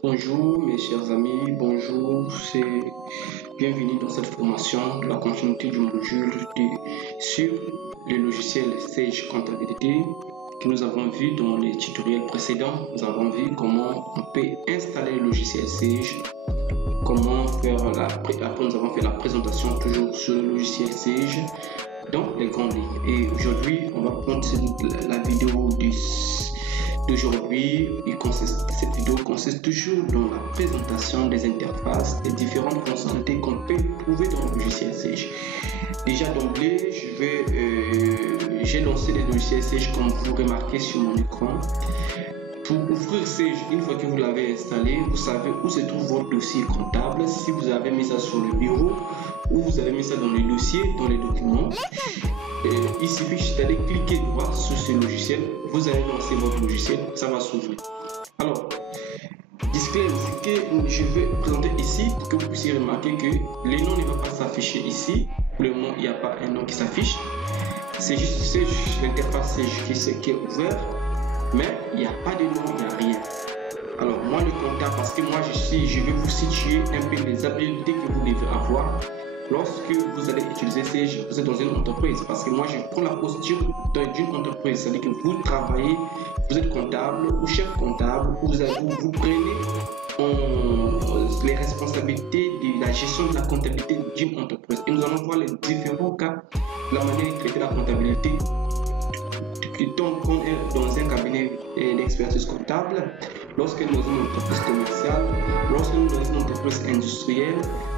Bonjour mes chers amis, bonjour, c'est bienvenue dans cette formation, la continuité du module sur le logiciel Sage Comptabilité que nous avons vu dans les tutoriels précédents. Nous avons vu comment on peut installer le logiciel Sage, comment faire après nous avons fait la présentation toujours sur le logiciel Sage dans les grandes lignes. Et aujourd'hui, on va prendre la vidéo d'aujourd'hui. Cette vidéo consiste toujours dans la présentation des interfaces, des différentes fonctionnalités qu'on peut trouver dans le logiciel Sage. Déjà d'emblée, j'ai lancé les logiciels Sage comme vous remarquez sur mon écran. Pour ouvrir Sage, une fois que vous l'avez installé, vous savez où se trouve votre dossier comptable. Si vous avez mis ça sur le bureau ou vous avez mis ça dans les dossiers, dans les documents, il suffit d'aller cliquer droit sur ce logiciel. Vous allez lancer votre logiciel, ça va s'ouvrir. Alors, disclaimer, ce que je vais présenter ici pour que vous puissiez remarquer que les noms ne vont pas s'afficher ici. Pour le moment, il n'y a pas un nom qui s'affiche. C'est juste l'interface qui est ouverte. Mais il n'y a pas de nom, il n'y a rien. Alors moi le comptable, parce que moi je vais vous situer un peu les habiletés que vous devez avoir lorsque vous allez utiliser Sage, vous êtes dans une entreprise. Parce que moi je prends la posture d'une entreprise, c'est-à-dire que vous travaillez, vous êtes comptable ou chef comptable, vous prenez les responsabilités de la gestion de la comptabilité d'une entreprise. Et nous allons voir les différents cas, la manière de traiter la comptabilité. Donc, on est dans un cabinet d'expertise comptable, lorsque nous sommes dans une entreprise commerciale, lorsque nous sommes dans une entreprise industrielle,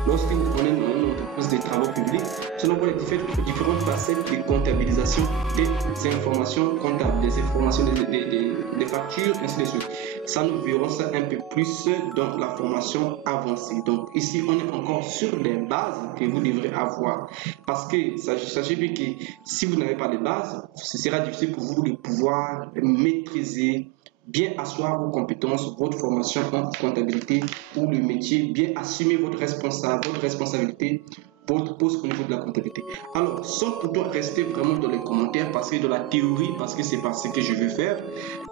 lorsque nous sommes dans une entreprise de travaux publics, nous allons voir les différentes facettes de comptabilisation des informations comptables, des informations des factures, ainsi de suite. Ça, nous verrons ça un peu plus dans la formation avancée. Donc ici, on est encore sur les bases que vous devrez avoir. Parce que sachez bien que si vous n'avez pas de bases, ce sera difficile pour vous de pouvoir maîtriser, bien asseoir vos compétences, votre formation en comptabilité ou le métier, bien assumer votre responsabilité, votre poste au niveau de la comptabilité. Alors, sans pourtant rester vraiment dans les commentaires, parce que dans la théorie, parce que c'est parce que je vais faire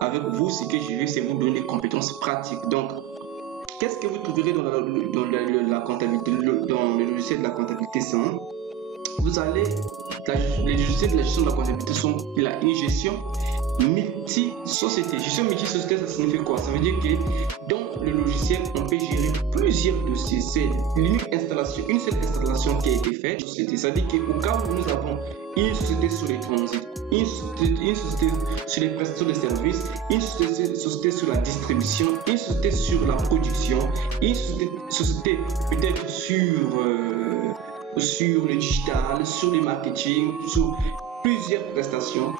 avec vous, ce que je vais, c'est vous donner des compétences pratiques. Donc, qu'est-ce que vous trouverez dans la comptabilité, dans le logiciel de la comptabilité simple? Vous allez, les logiciels de la gestion de la comptabilité il a une gestion multi-société. Gestion multi-société, ça signifie quoi? Ça veut dire que dans le logiciel, on peut gérer plusieurs dossiers. C'est une seule installation qui a été faite. Ça veut dire qu'au cas où nous avons une société sur les transits, une société sur les prestations de services, une société sur la distribution, une société sur la production, une société peut-être sur le digital, sur le marketing, sur plusieurs prestations,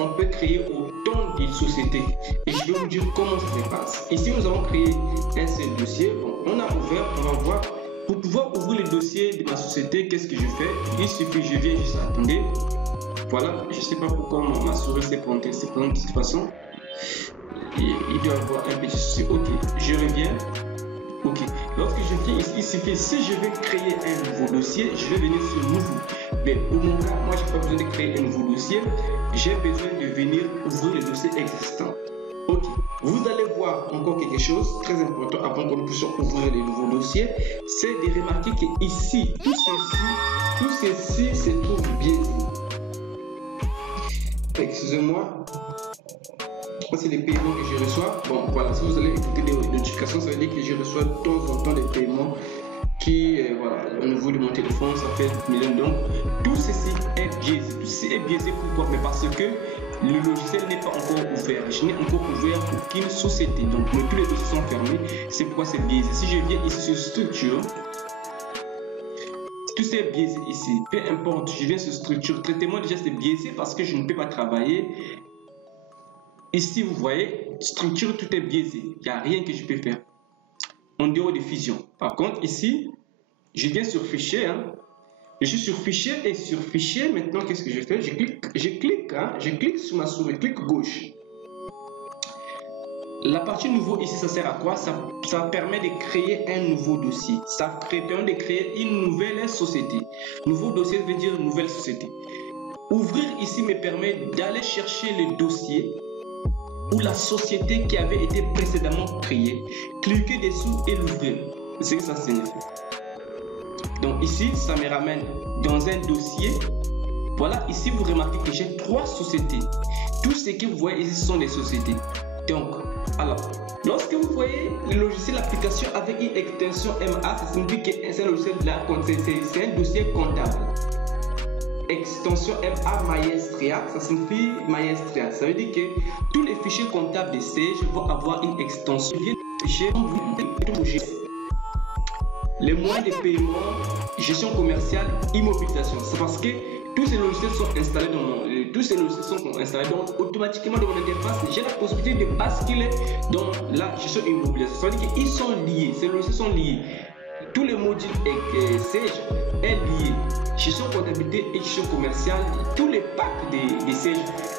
on peut créer autant de sociétés. Et je vais vous dire comment ça se passe. Ici, nous avons créé un seul dossier. Bon, on a ouvert, on va voir. Pour pouvoir ouvrir le dossier de ma société, qu'est-ce que je fais? Il suffit, je viens juste attendez. Voilà, je ne sais pas pourquoi ma souris s'est présentée de cette façon. Il doit y avoir un petit souci. Ok, je reviens. Ok, lorsque je viens ici, il suffit, si je vais créer un nouveau dossier, je vais venir sur nouveau. Mais pour mon cas, moi, je n'ai pas besoin de créer un nouveau dossier, j'ai besoin de venir ouvrir le dossier existant. Ok, vous allez voir encore quelque chose très important avant que nous puissions ouvrir les nouveaux dossiers, c'est de remarquer qu'ici, tout ceci se trouve biaisé. Excusez-moi. C'est les paiements que je reçois. Bon, voilà, si vous allez écouter des notifications, ça veut dire que je reçois de temps en temps des paiements qui, voilà, au niveau de mon téléphone, ça fait millions. Donc, tout ceci est biaisé. Tout ceci est biaisé, pourquoi? Mais parce que le logiciel n'est pas encore ouvert. Je n'ai encore ouvert aucune société. Donc, tous les dossiers sont fermés. C'est pourquoi c'est biaisé. Si je viens ici sur structure, tout c'est biaisé ici. Peu importe, je viens sur structure. Traitement, déjà, c'est biaisé parce que je ne peux pas travailler. Ici, vous voyez, structure, tout est biaisé. Il n'y a rien que je peux faire en dehors de fusion. Par contre, ici, je viens sur fichier. Je suis sur fichier et sur fichier, maintenant, qu'est-ce que je fais? Je clique sur ma souris, clic gauche. La partie nouveau ici, ça sert à quoi? Ça permet de créer un nouveau dossier. Ça permet de créer une nouvelle société. Nouveau dossier veut dire nouvelle société. Ouvrir ici me permet d'aller chercher le dossier ou la société qui avait été précédemment créée, cliquer dessous et l'ouvrir. C'est ce que ça signifie. Donc ici, ça me ramène dans un dossier. Voilà, ici vous remarquez que j'ai 3 sociétés. Tout ce que vous voyez ici sont des sociétés. Donc, alors, lorsque vous voyez le logiciel, l'application avec une extension MA, ça signifie que c'est un logiciel de la c'est un dossier comptable. Extension MA Maestria, ça signifie Maestria. Ça veut dire que tous les fichiers comptables de Sage vont avoir une extension. Fichiers les moyens de paiement, gestion commerciale, immobilisation. C'est parce que tous ces logiciels sont installés donc automatiquement dans mon interface, j'ai la possibilité de basculer dans la gestion immobilisation. Ça veut dire qu'ils sont liés, ces logiciels sont liés. Tous les modules Sage est lié. Gestion comptabilité et gestion commerciale, tous les packs de Sage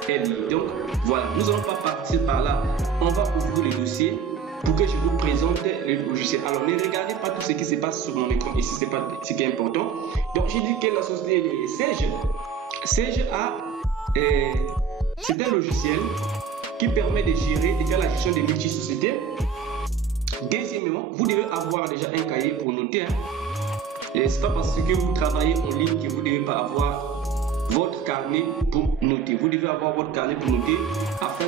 est lié. Donc voilà, nous n'allons pas partir par là. On va ouvrir les dossiers pour que je vous présente le logiciel. Alors ne regardez pas tout ce qui se passe sur mon écran ici, c'est pas ce qui est important. Donc j'ai dit que la société de Sage c'est un logiciel qui permet de gérer, de faire la gestion des multi-sociétés. Deuxièmement, vous devez avoir déjà un cahier pour noter. C'est pas parce que vous travaillez en ligne que vous ne devez pas avoir votre carnet pour noter. Vous devez avoir votre carnet pour noter afin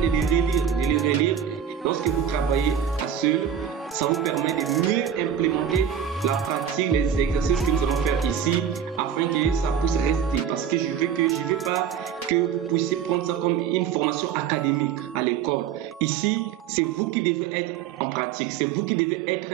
de les relire. Lorsque vous travaillez à seul, ça vous permet de mieux implémenter la pratique, les exercices que nous allons faire ici, afin que ça puisse rester. Parce que je veux pas que vous puissiez prendre ça comme une formation académique à l'école. Ici, c'est vous qui devez être en pratique, c'est vous qui devez être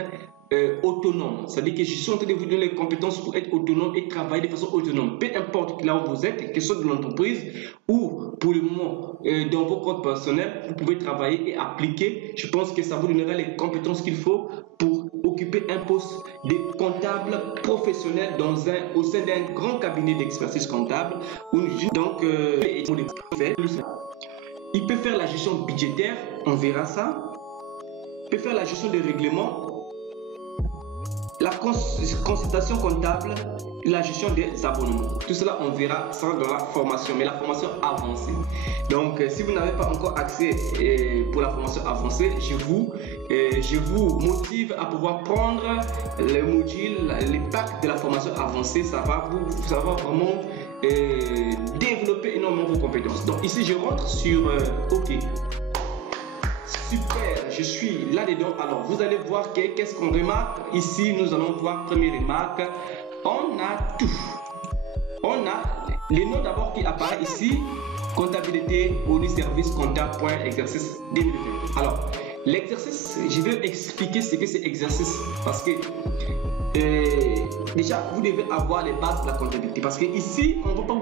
autonome. C'est-à-dire que je suis en train de vous donner les compétences pour être autonome et travailler de façon autonome. Peu importe là où vous êtes, que ce soit de l'entreprise ou pour le moment dans vos comptes personnels, vous pouvez travailler et appliquer. Je pense que ça vous donnera les compétences qu'il faut pour occuper un poste de comptable professionnel au sein d'un grand cabinet d'expertise comptable. Donc, il peut faire la gestion budgétaire, on verra ça. Il peut faire la gestion des règlements, la consultation comptable, la gestion des abonnements. Tout cela, on verra ça dans la formation, mais la formation avancée. Donc, si vous n'avez pas encore accès pour la formation avancée, je vous motive à pouvoir prendre les modules, les packs de la formation avancée. Ça va vraiment développer énormément vos compétences. Donc, ici, je rentre sur OK. Super, je suis là-dedans. Alors, vous allez voir qu'est-ce qu'on remarque. Ici, nous allons voir, première remarque, on a tout. On a les noms d'abord qui apparaissent ici. Comptabilité, bonus service, comptable.exercice 2020. Alors, l'exercice, je vais expliquer ce que c'est exercice. Parce que déjà, vous devez avoir les bases de la comptabilité. Parce que ici, on va pas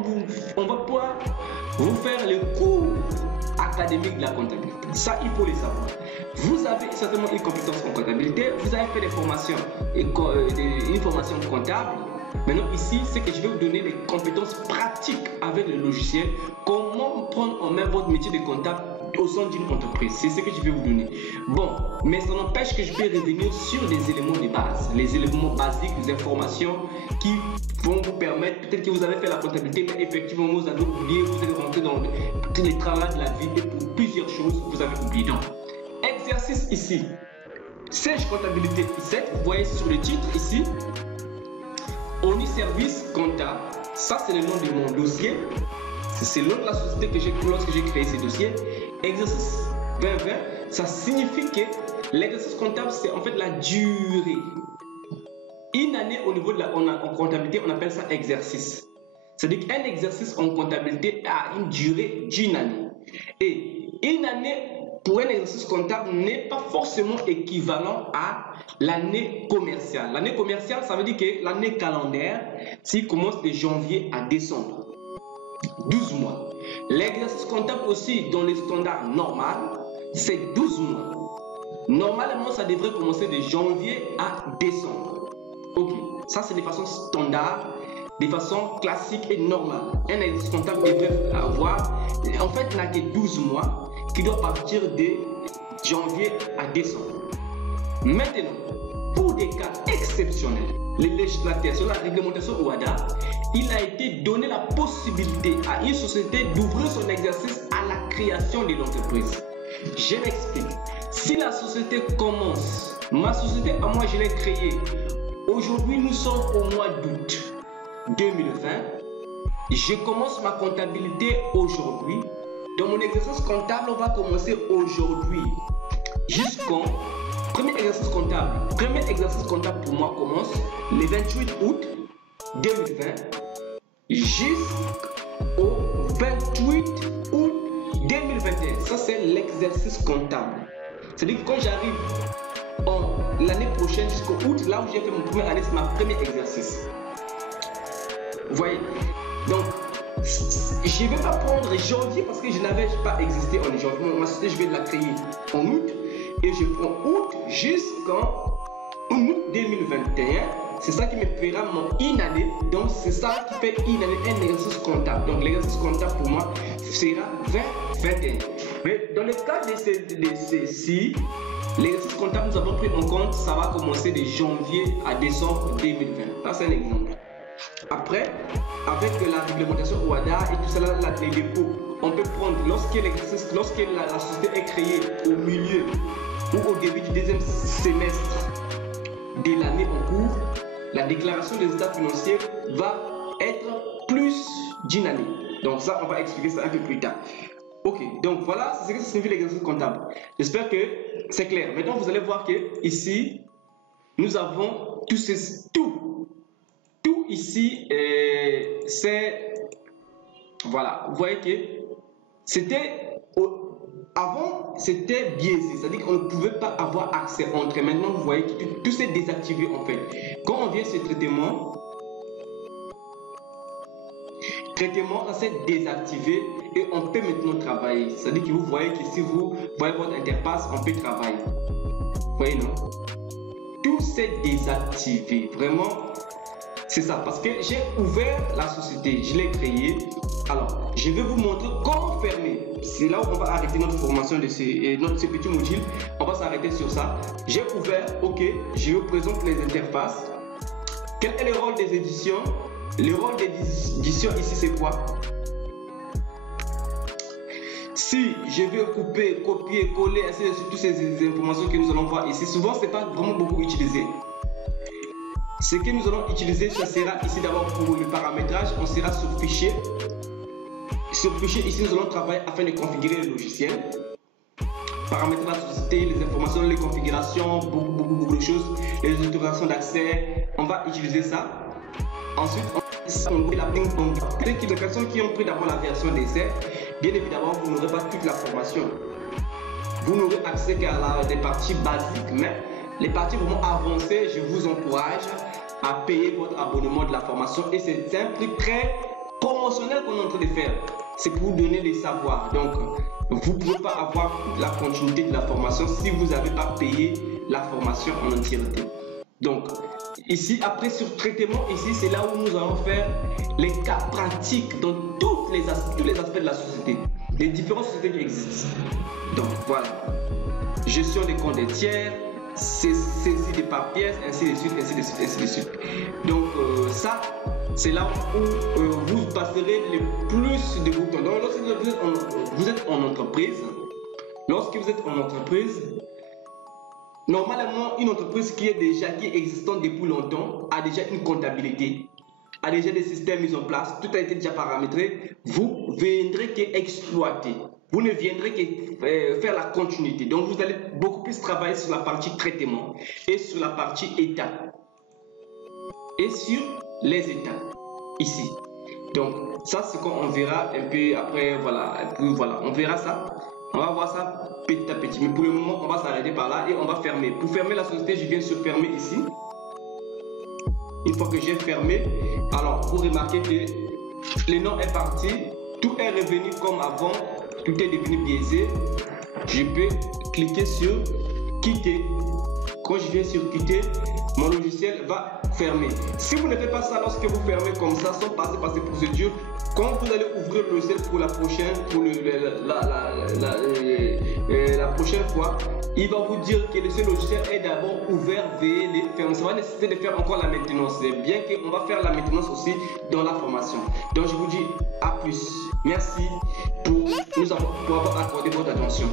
vous faire le cours académique de la comptabilité. Ça, il faut les savoir. Vous avez certainement une compétence en comptabilité, vous avez fait des formations, une formation comptable. Maintenant, ici, c'est que je vais vous donner des compétences pratiques avec le logiciel. Comment prendre en main votre métier de comptable au sein d'une entreprise. C'est ce que je vais vous donner. Bon, mais ça n'empêche que je peux revenir sur des éléments de base, les éléments basiques, les informations qui vont vous permettre, peut-être que vous avez fait la comptabilité, mais effectivement, vous avez oublié, vous allez rentrer dans tous les travaux de la vie et pour plusieurs choses, vous avez oublié. Donc, exercice ici, Sage comptabilité 7, vous voyez sur le titre ici, ONU service comptable, ça c'est le nom de mon dossier. C'est le nom de la société que j'ai créé lorsque j'ai créé ce dossier. Exercice 2020, ça signifie que l'exercice comptable, c'est en fait la durée. Une année au niveau de en comptabilité, on appelle ça exercice. C'est-à-dire qu'un exercice en comptabilité a une durée d'une année. Et une année pour un exercice comptable n'est pas forcément équivalent à l'année commerciale. L'année commerciale, ça veut dire que l'année calendaire, s'il commence de janvier à décembre. 12 mois. L'exercice comptable aussi dans les standards normaux, c'est 12 mois. Normalement, ça devrait commencer de janvier à décembre. Ok, ça c'est de façon standard, de façon classique et normale. Un exercice comptable devrait avoir, en fait, il n'a que 12 mois qui doit partir de janvier à décembre. Maintenant, pour des cas exceptionnels, les législateurs sur la réglementation OHADA, il a été donné la possibilité à une société d'ouvrir son exercice à la création de l'entreprise. Je m'explique. Si la société commence, ma société à moi je l'ai créée. Aujourd'hui nous sommes au mois d'août 2020. Je commence ma comptabilité aujourd'hui. Dans mon exercice comptable, on va commencer aujourd'hui jusqu'au premier exercice comptable. Premier exercice comptable pour moi commence le 28 août 2020 jusqu'au 28 août 2021. Ça, c'est l'exercice comptable. C'est-à-dire que quand j'arrive l'année prochaine jusqu'au août, là où j'ai fait mon premier année, c'est ma premier exercice. Vous voyez? Donc, je ne vais pas prendre janvier parce que je n'avais pas existé en janvier. Ma société, je vais la créer en août. Et je prends août jusqu'en août 2021. C'est ça qui me fera mon une-année. Donc, c'est ça qui fait une année, un exercice comptable. Donc, l'exercice comptable pour moi sera 2021. Mais dans le cas de ceci, l'exercice comptable, nous avons pris en compte, ça va commencer de janvier à décembre 2020. Ça, c'est un exemple. Après, avec la réglementation OHADA et tout ça, les dépôts, on peut prendre, lorsque la société est créée au milieu ou au début du deuxième semestre de l'année en cours, la déclaration des états financiers va être plus d'une année. Donc ça, on va expliquer ça un peu plus tard. Ok, donc voilà, c'est ce que ça signifie l'exercice comptable. J'espère que c'est clair. Maintenant, vous allez voir que ici, nous avons tout ici, c'est, voilà, vous voyez que c'était, avant, c'était biaisé, c'est-à-dire qu'on ne pouvait pas avoir accès entre. Maintenant, vous voyez que tout s'est désactivé en fait. Quand on vient ce traitement, ça s'est désactivé et on peut maintenant travailler. C'est-à-dire que vous voyez que si vous voyez votre interface, on peut travailler. Vous voyez, non? Tout s'est désactivé, vraiment. C'est ça, parce que j'ai ouvert la société, je l'ai créée. Alors, je vais vous montrer comment fermer. C'est là où on va arrêter notre formation de ce petit module. On va s'arrêter sur ça. J'ai ouvert, ok, je vous présente les interfaces. Quel est le rôle des éditions? Le rôle des éditions ici, c'est quoi? Si je veux couper, copier, coller, ainsi de suite, toutes ces informations que nous allons voir ici, souvent, ce n'est pas vraiment beaucoup utilisé. Ce que nous allons utiliser, ça sera ici d'abord pour le paramétrage, on sera sur fichier. Sur fichier, ici, nous allons travailler afin de configurer le logiciel. Paramétrer la société, les informations, les configurations, beaucoup de choses, les autorisations d'accès, on va utiliser ça. Ensuite, on va les personnes qui ont pris d'abord la version d'essai, bien évidemment, vous n'aurez pas toute la formation. Vous n'aurez accès qu'à des parties basiques, mais les parties vraiment avancées, je vous encourage à payer votre abonnement de la formation et c'est un prix très promotionnel qu'on est en train de faire. C'est pour vous donner les savoirs. Donc, vous ne pouvez pas avoir la continuité de la formation si vous n'avez pas payé la formation en entièreté. Donc, ici, après sur traitement, ici, c'est là où nous allons faire les cas pratiques dans tous les aspects de la société, les différentes sociétés qui existent. Donc, voilà. Gestion des comptes des tiers, saisie des par pièces, ainsi de suite, ainsi de suite, ainsi de suite. Donc, ça, c'est là où vous passerez le plus de boutons. Donc, lorsque vous êtes en entreprise, normalement, une entreprise qui est existante depuis longtemps a déjà une comptabilité, a déjà des systèmes mis en place, tout a été déjà paramétré. Vous viendrez qu'exploiter. Vous ne viendrez que faire la continuité. Donc, vous allez beaucoup plus travailler sur la partie traitement et sur la partie état. Et sur les états, ici. Donc, ça, c'est qu'on verra un peu après, voilà. Et puis, voilà, on verra ça. On va voir ça petit à petit. Mais pour le moment, on va s'arrêter par là et on va fermer. Pour fermer la société, je viens sur fermer ici. Une fois que j'ai fermé, alors, vous remarquez que le nom est parti. Tout est revenu comme avant. Tout est devenu biaisé. Je peux cliquer sur quitter. Quand je viens sur quitter, mon logiciel va fermer. Si vous ne faites pas ça lorsque vous fermez comme ça, sans passer par ces procédures, quand vous allez ouvrir le logiciel pour la prochaine, la prochaine fois, il va vous dire que ce logiciel est d'abord ouvert, veuillez les fermer. Ça va nécessiter de faire encore la maintenance. C'est bien qu'on va faire la maintenance aussi dans la formation. Donc je vous dis à plus. Merci pour avoir accordé votre attention.